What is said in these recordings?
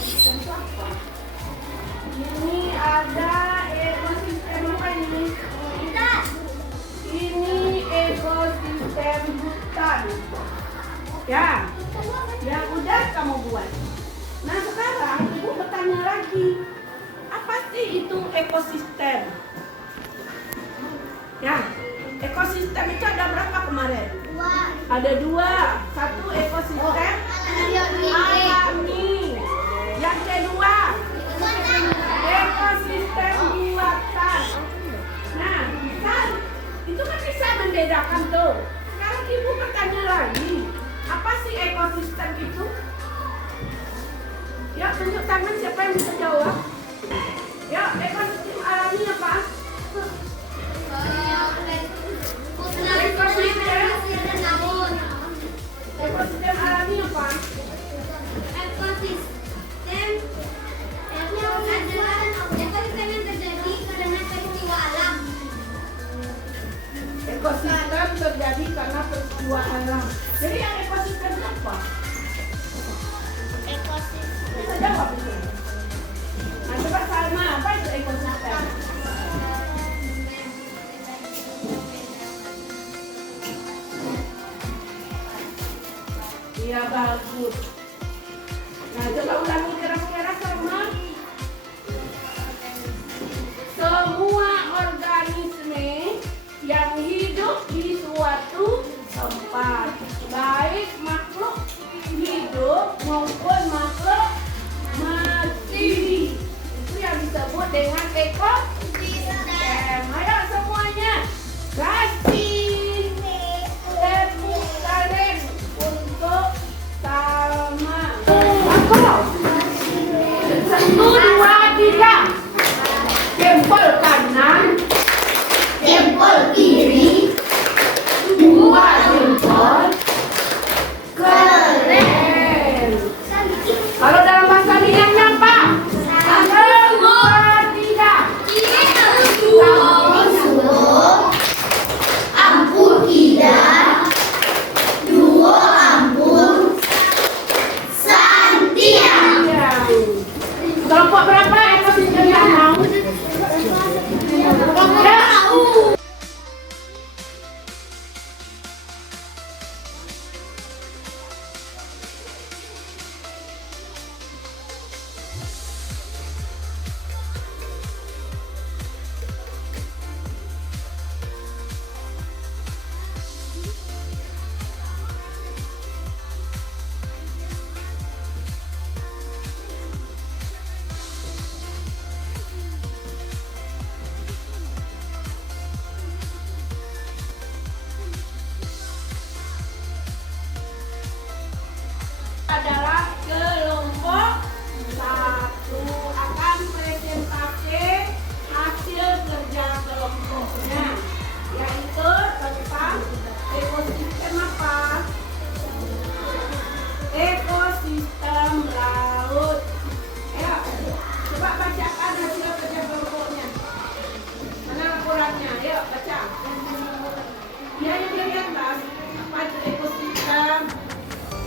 ekosistem itu apa? Ini ada ekosistem apa ini? Ini ekosistem hutan. Ya, yang udah kamu buat. Nah sekarang ibu bertanya lagi, apa sih itu ekosistem? Ya, ekosistem itu ada berapa kemarin? Ada 2. Satu ekosistem alami. Yang kedua ekosistem buatan. Nah, itu kan bisa membedakan tuh. Sekarang ibu bertanya lagi, apa sih ekosistem itu? Ya, tunjuk tangan siapa yang bisa jawab. Ya, ekosistem alami apa? Ekosistem alami apa? Ekosistem yang terjadi karena peristiwa alam. Ekosistem terjadi karena peristiwa alam. Jadi yang ekosistem itu apa? Bisa jawab itu. Nah, coba Salma, apa itu ekosistem? Iya, bagus. Nah, coba ulangi kira-kira Salma. Semua organisme yang hidup di suatu tempat, baik makhluk hidup maupun makhluk mati, itu yang disebut dengan ekosistem. Ayo semuanya kasih tepuk tangan untuk Salma. 1, 2, 3. Jempol kanan, jempol kiri, 2 jempol. Keren. Kalau dalam bahasa Minangnya apa? 1, 2, 3. Ampun tidak, duo ampun, santiang. Kelompok berapa ekosistem yang mau? Adalah kelompok 1 akan presentasi hasil kerja kelompoknya, yaitu tentang ekosistem apa? Ekosistem laut. Ayo, coba bacakan hasil kerja kelompoknya. Mana laporannya? Ayo baca. Ya, yang dari atas. Apa itu ekosistem?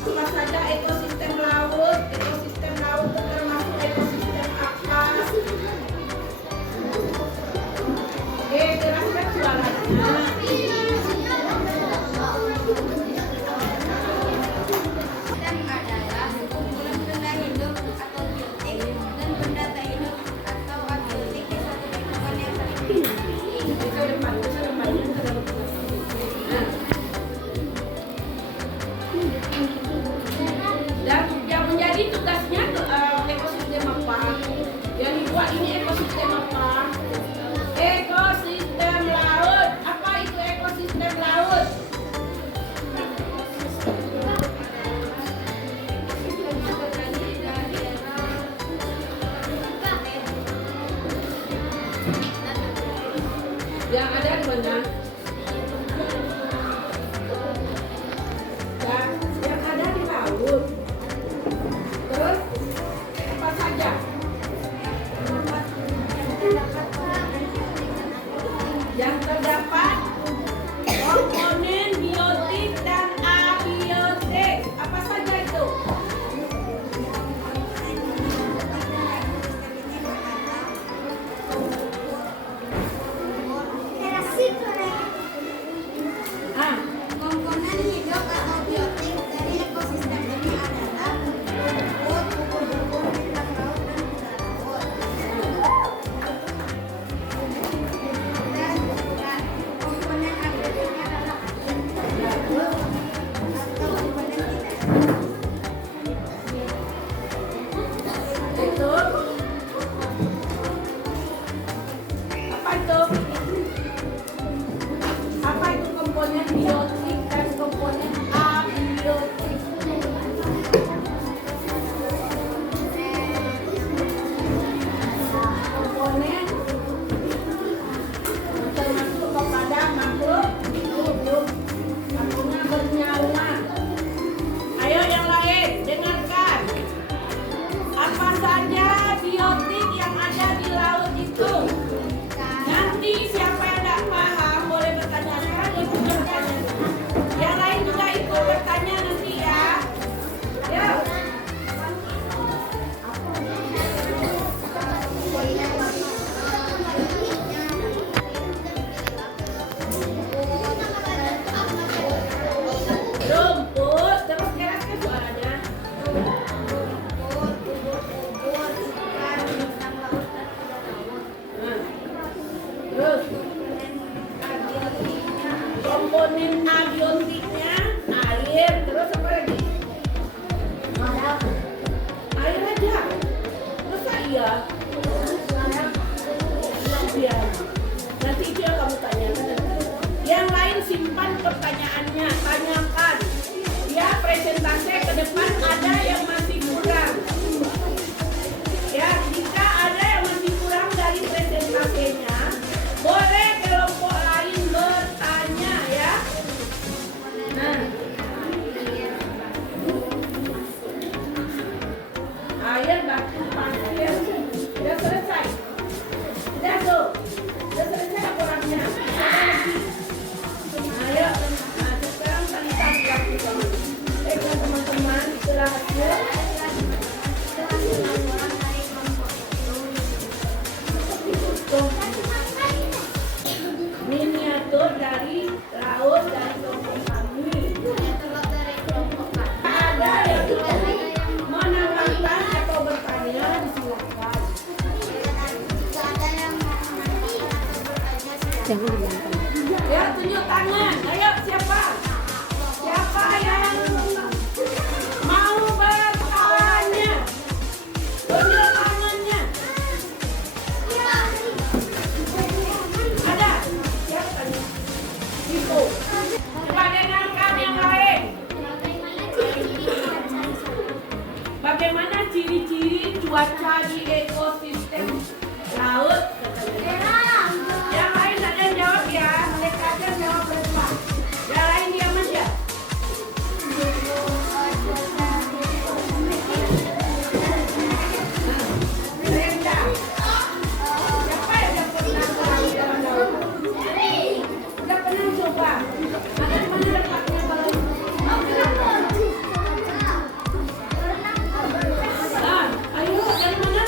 Apa saja ekosistem laut? Ekosistem laut itu termasuk ekosistem apa? Keraskan suaranya. Ekosistem adalah kumpulan benda hidup atau biotik dan benda tak hidup atau abiotik di suatu lingkungan yang saling melindungi. Bisa depan. Nah. depan ada yang masih kurang. Ya, jika ada yang masih kurang dari presentasenya, boleh kelompok lain bertanya ya. Nah, air batu pasir sudah selesai. Sudah tuh, sudah selesai laporannya. Ayo, nah sekarang kita lakukan. Baiklah teman-teman, itulah hasil. Miniatur dari laut dari kelompok kami. Ada yang mau nambahkan atau bertanya, silakan. Jangan dibantu. Ya, tunjuk tangan. Ayo, siapa? Siapa yang mau bertanya? Tunjuk tangannya. Ada? Siapa nih? Itu. Coba dengarkan yang lain. Bagaimana ciri-ciri cuaca di ekosistem laut? Yang lain ada yang jawab ya. Mereka aja jawab berapa? Yang lain diam aja. Brenda. Siapa yang udah pernah berada di dalam laut? Udah pernah coba? Ada di mana dapatnya kalau Nah, ayo dari mana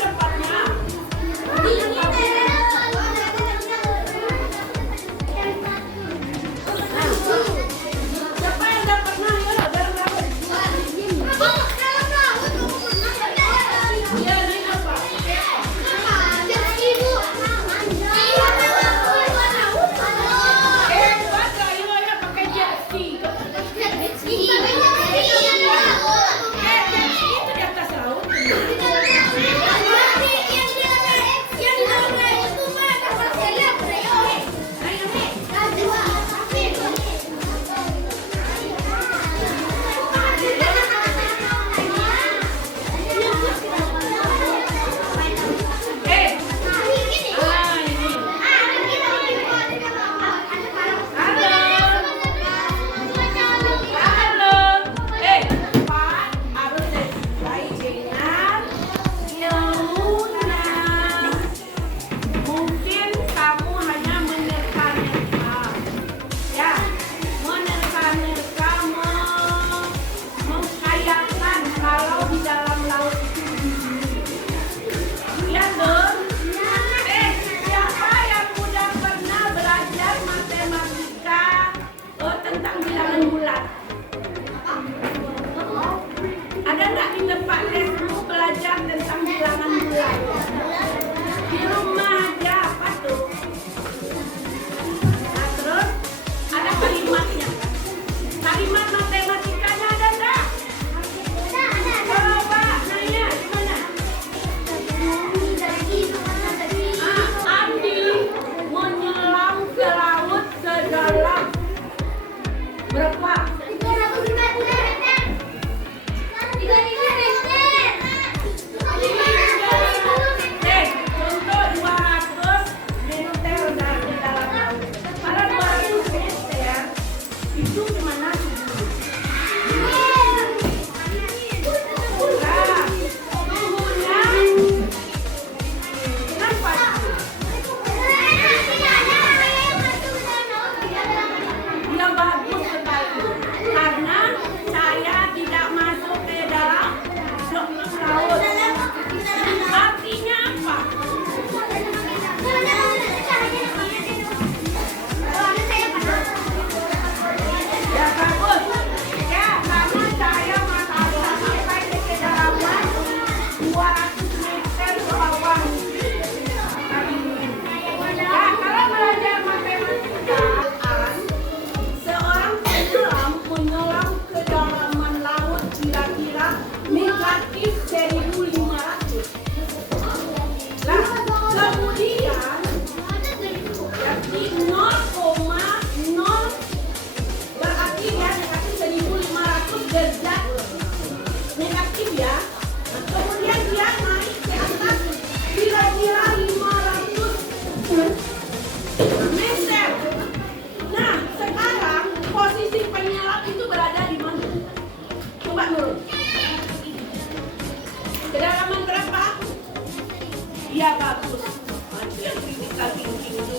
Nurul? Kedalaman berapa? Ya bagus. Itu yang critical thinking itu.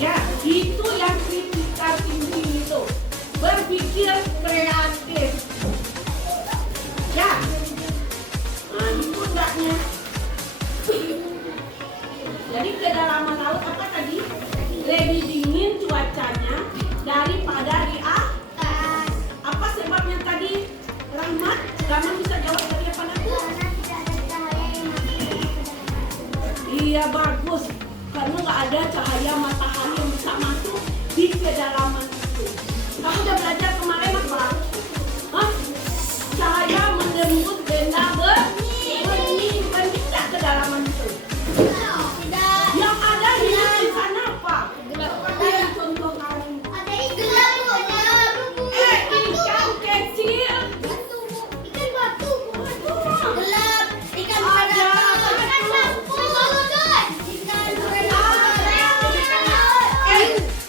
Ya, itu yang critical thinking itu. Berpikir kreatif. Ya. Nah, itu enggaknya. Jadi kedalaman laut apa tadi? Lebih dingin cuacanya daripada di atas. Apa sebabnya tadi? Rahmat? Rahmat bisa jawab tadi apa nanti? Karena tidak ada cahaya yang masuk. Iya bagus. Karena nggak ada cahaya matahari yang bisa masuk di kedalaman itu. Kamu udah belajar kemarin apa? Hah? Cahaya menembus benda benih tidak kedalaman itu. Yang ada di sana apa? Ada contoh kali. Ada ikan Ikan kecil. ikan batu. Gelap. Ikan Ada. ikan lampu. Ikan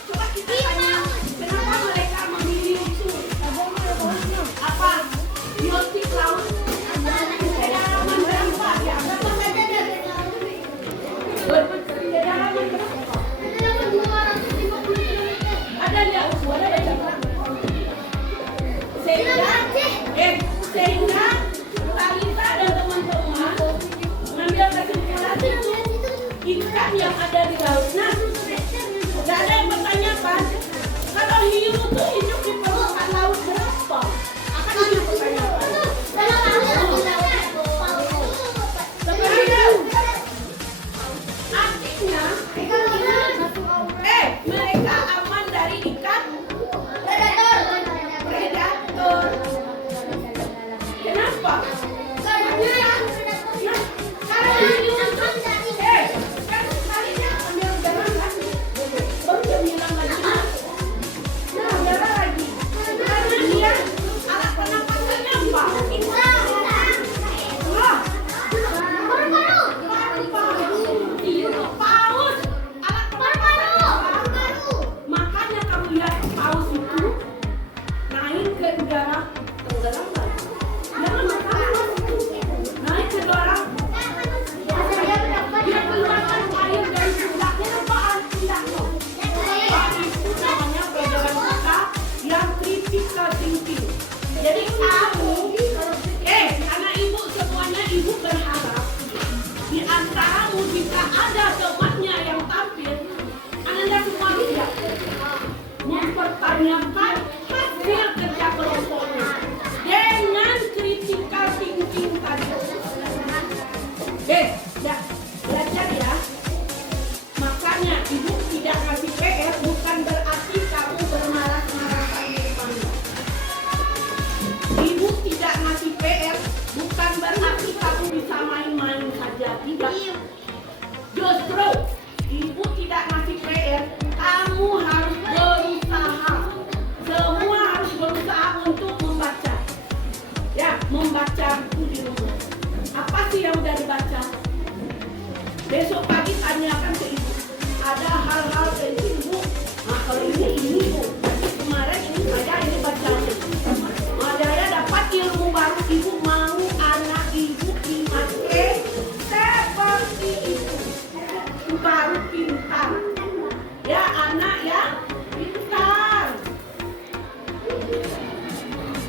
Coba kita tanya, kenapa mereka memilih itu? Apa? Biotik laut. Kedalaman berapa? Ya, kedalaman berapa? Ada lihat ada baca berapa? Sehingga Talita dan teman-teman mengambil kesimpulan itu ikan yang ada di laut. Nah, nggak ada yang bertanya kan? Kalau hiu tuh hidup di permukaan laut berapa? Akan hidup pertanyaan. Artinya, mereka aman dari ikan predator. Kenapa? Karena kalau hiu itu, kan sekalinya ambil garam kan? Baru dia bilang lagi, nah garam lagi. Karena dia alat pernapasannya apa? Paus. Alat pernapasannya apa? Makanya kamu lihat paus itu naik ke udara, tenggelam lagi. Jangan makan naik ke udara, dia keluarkan air dari pundaknya. Apaan pundaknya? Itu namanya pelajaran kita yang critical thinking. Jadi kamu, anak ibu semuanya, ibu berharap di antaramu jika ada temannya yang tampil, Anda semua lihat mempertanyakan hasil kerja kelompoknya dengan critical thinking tadi. Ya, belajar ya. Makanya ibu tidak ngasih PR bukan berarti kamu bermarah-marah di depannya. Ibu tidak ngasih PR bukan berarti kamu bisa main-main saja. Tidak. Justru ibu tidak ngasih PR, kamu harus berusaha. Semua harus berusaha untuk membaca. Ya, membaca buku di rumah. Apa sih yang udah dibaca? Besok pagi tanyakan ke ibu. Ada hal-hal penting bu. Nah kalau ini bu. Kemarin ini saya ini bacanya. Saya dapat ilmu baru. Ibu mau anak ibu dipakai seperti itu. Baru pintar. Ya anak ya pintar.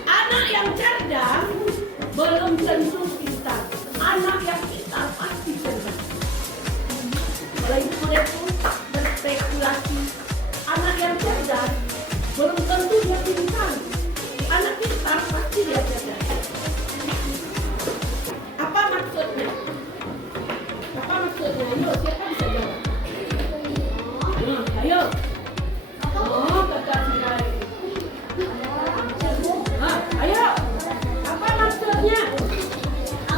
Anak yang cerdas belum tentu pintar. Anak yang pintar pasti cerdas. Kalau ibu itu berspekulasi, anak yang cerdas belum tentu dia pintar. Anak pintar pasti dia cerdas. Apa maksudnya? Apa maksudnya? Ayo, siapa bisa jawab? Ayo. Oh, kata Sinai. Ayo. Apa maksudnya?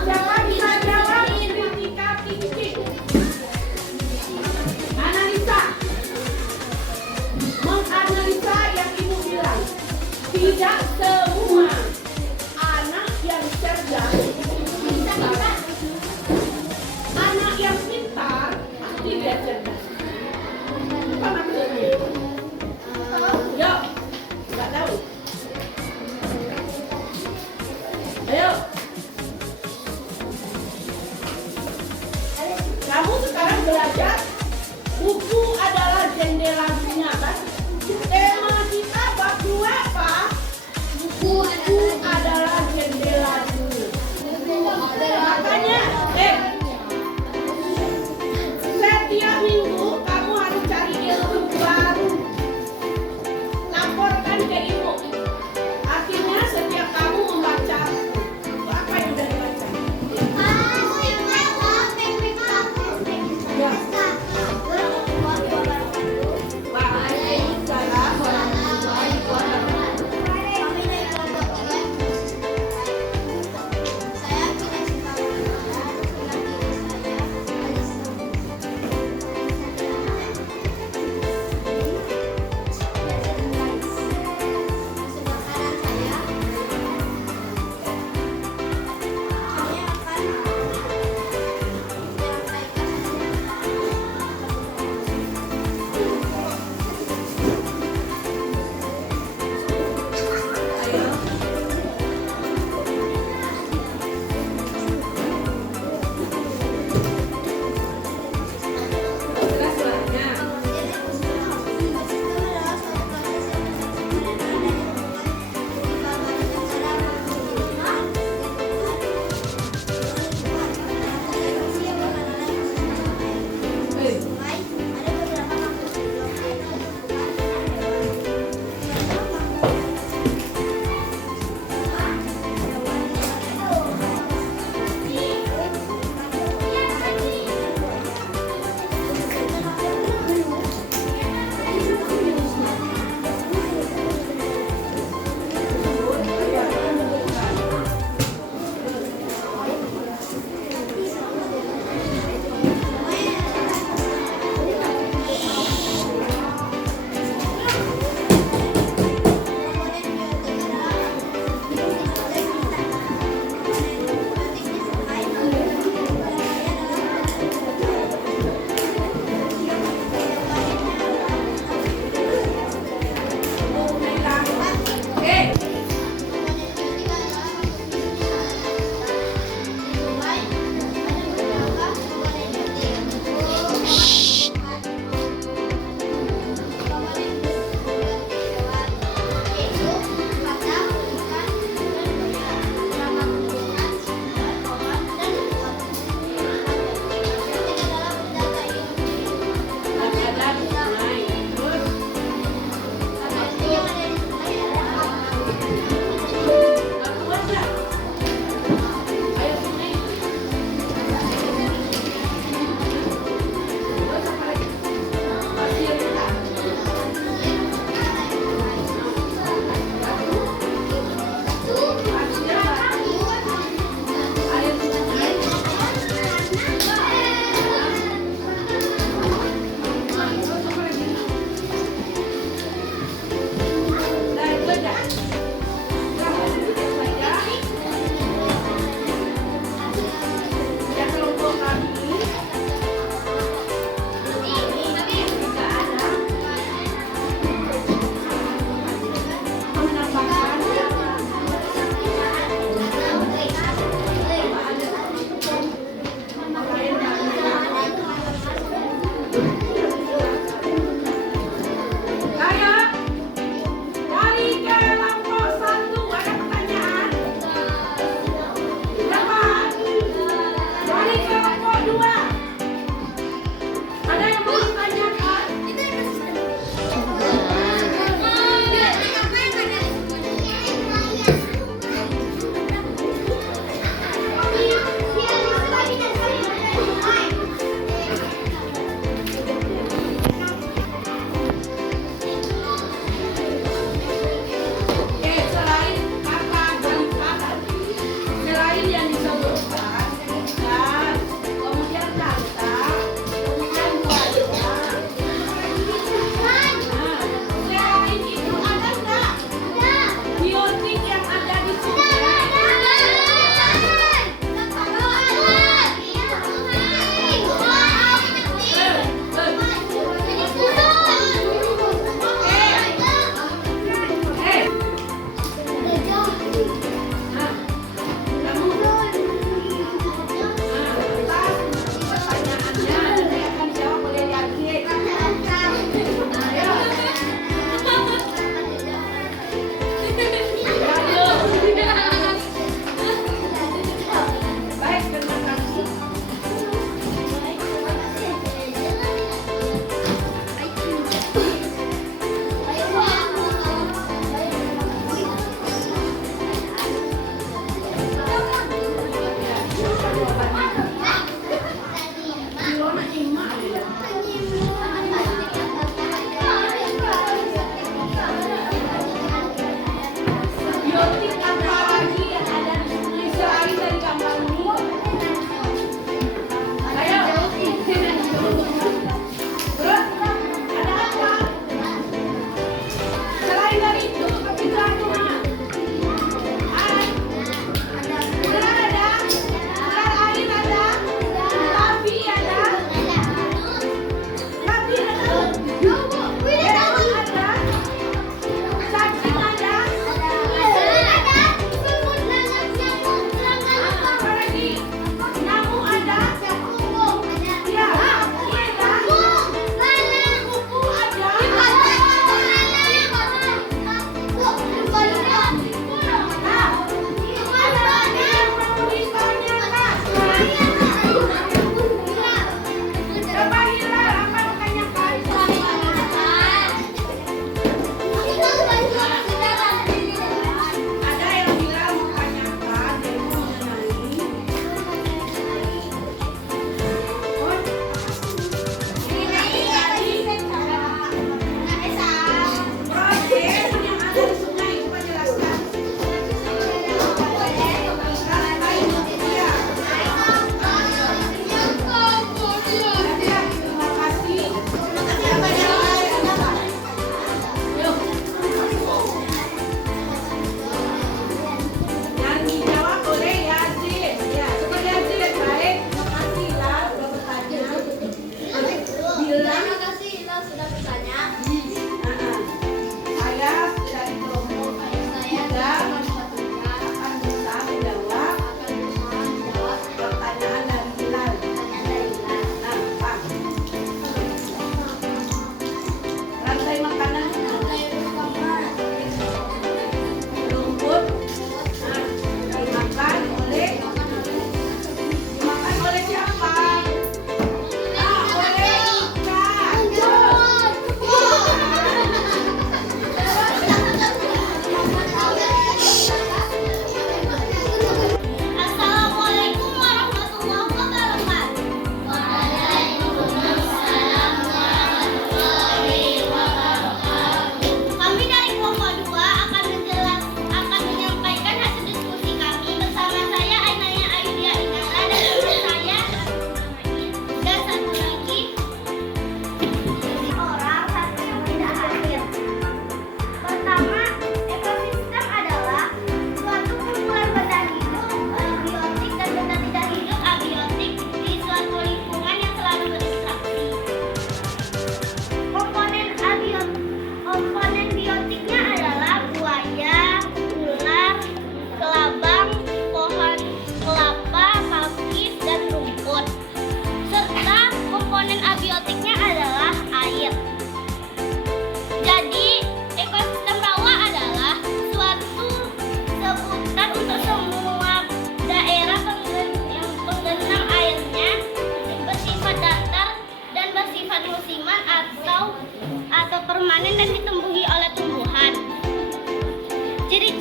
Siapa bisa jawab? Critical thinking. Analisa. Menganalisa yang ibu bilang. Tidak semua anak yang cerdas pintar. Anak yang pintar pasti dia cerdas. Apa maksudnya? Yuk, nggak tahu.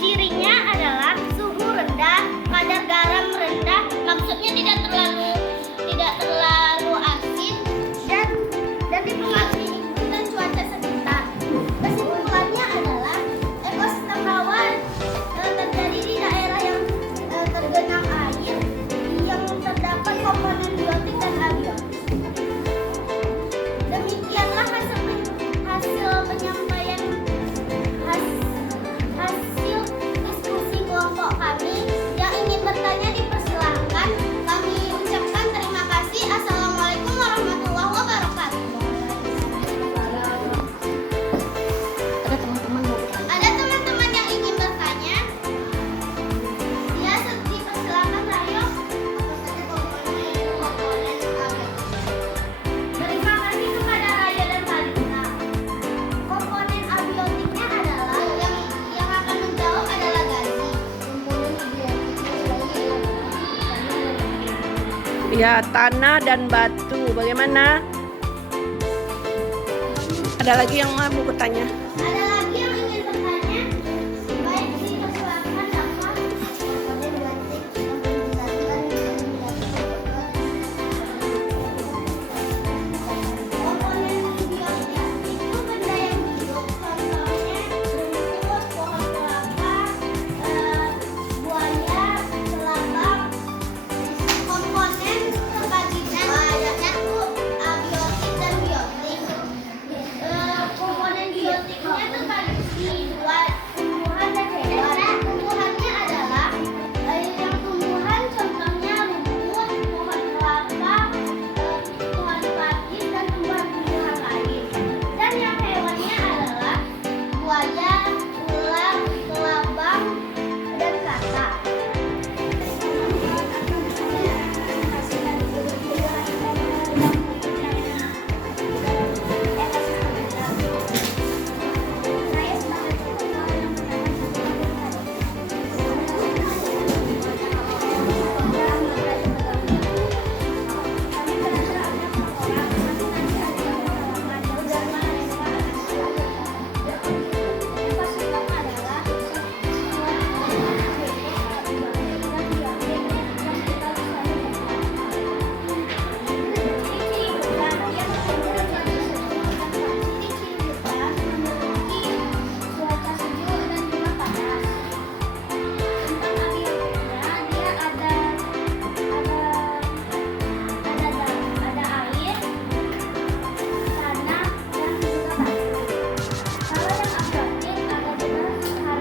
Ciri-cirinya adalah suhu rendah, kadar garam rendah, maksudnya tidak terlalu asin dan dipengaruhi iklim dan cuaca sekitar. Kesimpulannya adalah ekosistem rawa terjadi di daerah yang tergenang air yang terdapat komponen biotik dan abiotik. Demikianlah hasil penyampaian hasil diskusi kelompok kami. Yang ingin bertanya dipersilahkan. Kami ucapkan terima kasih. Assalamualaikum warahmatullahi wabarakatuh. Ada teman-teman yang ingin bertanya? Ya, dipersilahkan Rayo. Terima kasih kepada Raya dan Talita. Komponen abiotiknya adalah yang akan menjawab adalah gazi. Ya, tanah dan batu. Bagaimana? Ada lagi yang mau bertanya? Ada lagi yang ingin bertanya? Baik, dipersilakan dapat. Komponen biotik itu benda yang hidup, contohnya rumput, pohon kelapa, buaya, kelabang. Komponen terbagi dua, yaitu abiotik dan biotik. Komponen biotiknya terbagi dua, tumbuhan dan hewan. Tumbuhannya adalah yang tumbuhan contohnya rumput, pohon kelapa, pohon pakis dan tumbuhan-tumbuhan lain. Dan yang hewannya adalah buaya, ular, kelabang, dan katak.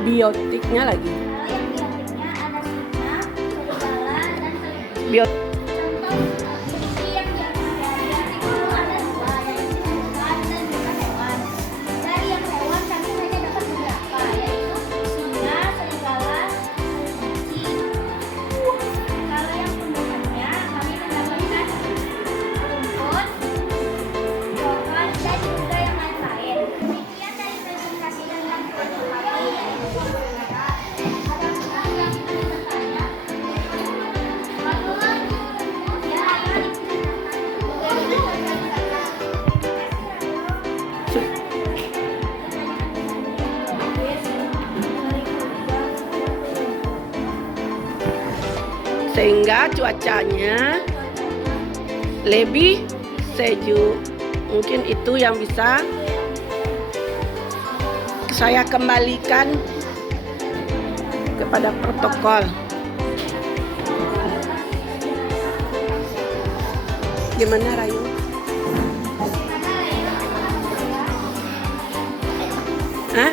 Biotiknya lagi. Kalau yang biotiknya ada singa, serigala, dan kelinci. Biot Contoh kelinci yang biotik itu ada dua, yaitu tumbuhan dan juga hewan. Dari yang hewan kami hanya dapat beberapa, yaitu singa, serigala, kelinci. Kalau yang tumbuhannya kami mendapatkan rumput, pohon, dan juga yang lain-lain. Demikian dari presentasi tentang kelompok kami. Ada yang ingin bertanya? sehingga cuacanya lebih sejuk. Mungkin itu yang bisa saya kembalikan kepada protokol. Gimana Rayu? Hah?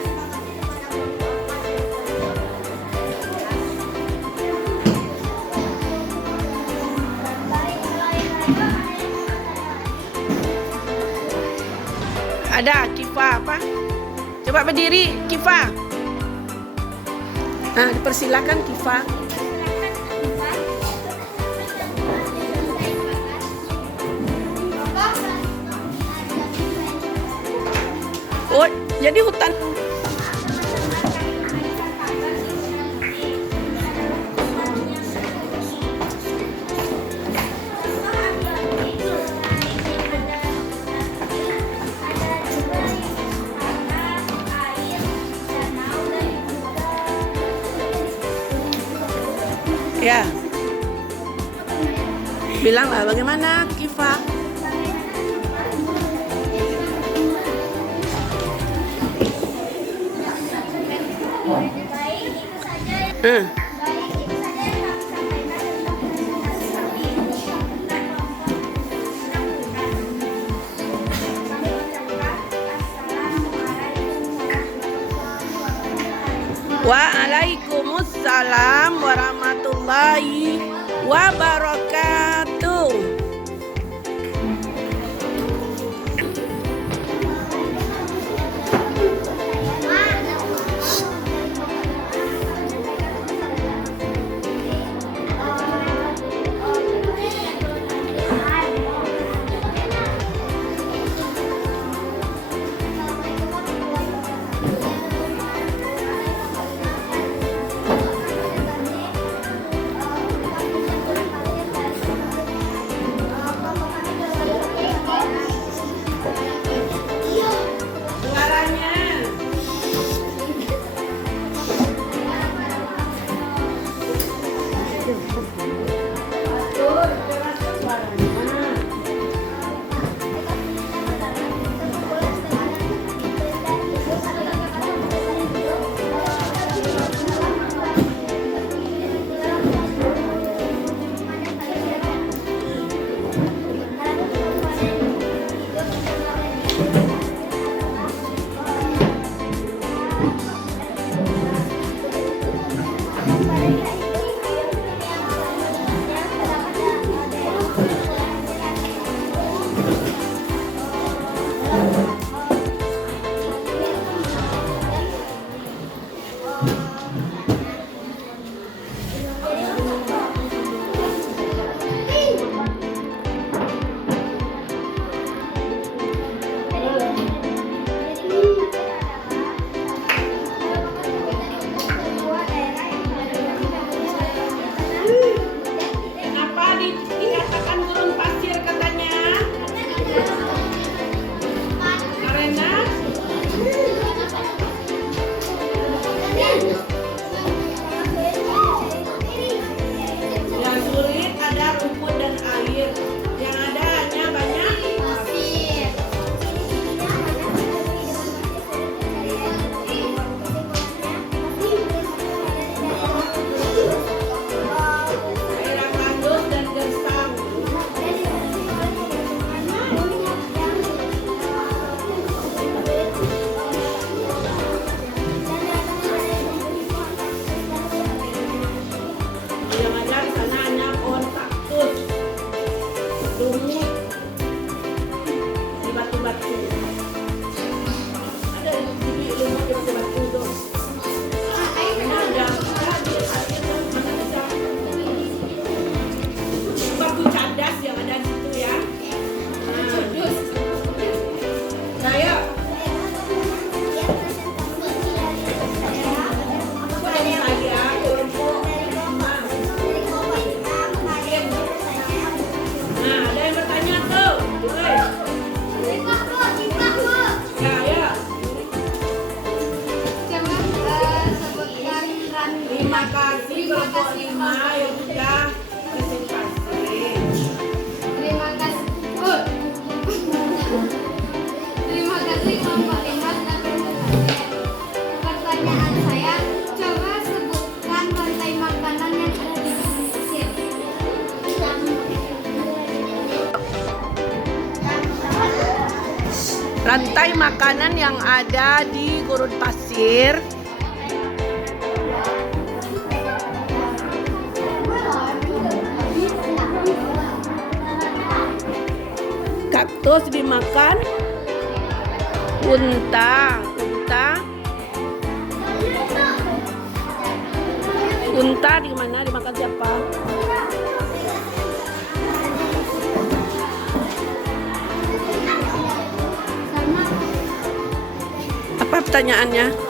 Ada Kifa apa? Coba berdiri Kifa. Nah, dipersilakan Kifa. Oh, jadi hutan. Ya. Bilanglah bagaimana Kifa? Baik, itu saja yang Baik, itu saja yang kami sampaikan tentang presentasi kami tentang kelompok 6 bulan. Kami ucapkan Assalamualaikum Waalaikumsalam warahmatullahi wabarakatuh. Suaranya. Atur, keras suaranya. Kenapa dikatakan gurun pasir katanya? Karena yang sulit ada rumput dan air. Yang ada hanya banyak pasir. Daerah tandus dan gersang. Yang ada di sana hanya pohon kaktus, lumut, di batu-batu. Ada di sini lumut di batu-batu tuh. Ini ada di air mana bisa. Batu cadas yang ada di situ ya. Nah, ya. Saya kelompok 5. Nah, ada yang bertanya tuh. Boleh. Ya, ya. Terima kasih kelompok 5 yang sudah presentasi. Terima kasih kelompok 5 sudah presentasi. Pertanyaan saya, coba sebutkan rantai makanan yang ada di gurun pasir. Rantai makanan yang ada di gurun pasir. Kaktus dimakan unta. Unta di mana dimakan siapa? Apa pertanyaannya?